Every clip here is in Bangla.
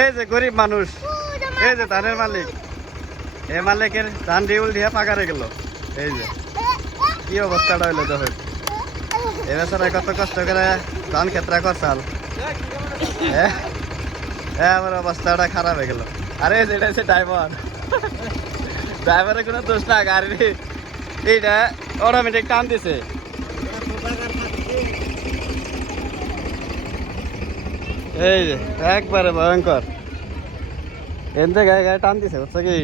এই যে গরিব মানুষ, এই যে ধানের মালিক। এই মালিকের ধান ডিউল দিয়ে পাকারে গেল। এই যে, কি অবস্থাটা হইল দেখুন এ কত কষ্ট করে ধান ক্ষেত্রা করছাল হ্যাঁ আমার অবস্থাটা খারাপ হয়ে গেল। আরে যেটা হচ্ছে ড্রাইভার ড্রাইভারের কোনো দোষ না গাড়ি এইটা অটোমেটিক টান দিছে। এই যে, একবারে ভয়ঙ্কর। এনতে গায়ে গায়ে টান দিছে, বুঝছ কি?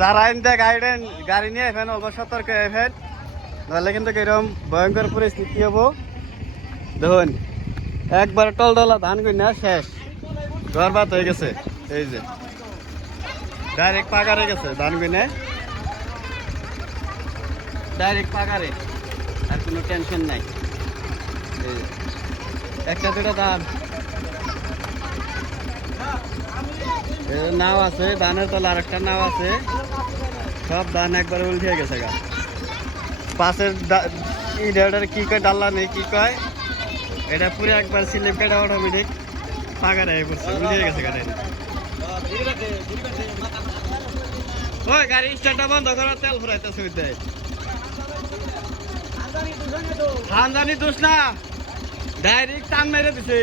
যারা এনতে গাড়ি গাড়ি নিয়ে এফেন অল্প সতর্ক এফেন নাহলে কিন্তু এরকম ভয়ঙ্কর পরিস্থিতি হব। দেখুন, একবার টলটলা ধান কিনা শেষ। গরবাত হয়ে গেছে, এই যে। ডাইরেক্ট পাকারে গেছে, ধান কিনে ডাইরেক্ট পাকারে আর কোনো টেনশন নাই। একটা দুটো ধান। নাও আছে, ধানের তলা আরেকটা নাও আছে। সব ধান একবার উল্টে গেছে গা। পাশের ইডার কি কয়, ডাল্লা নেই, কি কয়? এটা পুরো একবার স্লিপ কেটে অটোমেটিক পাকারে হয়ে পড়ছে, উল্টে গেছে গাড়ি ওই গাড়ি স্টার্টটা বন্ধ করো তেল ফুরাইতেছে ওই দেয়। খানদানি দোষ না। ডাইরেক্ট টান মেরে দিছে।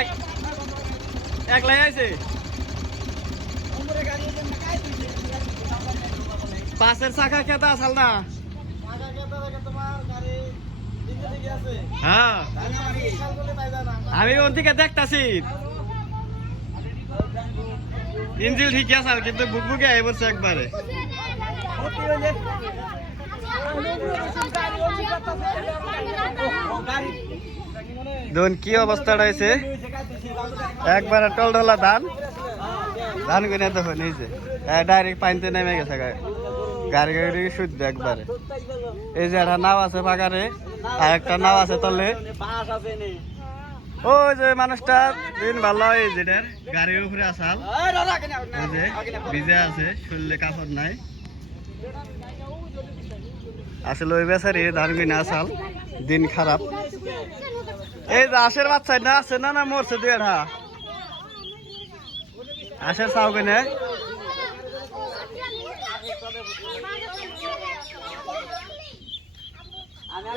এক একলাই আইছে। পাশের চাকা কেতা আসাল না। হ্যাঁ। আমি ওন থেকে দেখতাছি। ইঞ্জিল ঠিক আছে, আর কিন্তু বুকবুকে আই বলছে একবারে। দেখুন, কি অবস্থা রয়েছে। একবারে টলটলা ধান। ধান কিনে দেখুন, এই যে ডাইরেক্ট পানিতে নেমে গেছে গাড়ি গাড়ি শুদ্ধ একবারে। এই যে, একটা নাও আছে পাকারে আর একটা নাও আছে তলে। ওই যে মানুষটা দিন ভালো এই যেটার গাড়ির উপরে আসাল। ওই যে ভিজে আছে শরীরে কাপড় নাই। আসলে ওই বেচারি ধান কিনে আসাল। দিন খারাপ। এই যে আশের বাচ্চা না আছে না না মরছে দুই আধা আশের চাও কিনে? আমি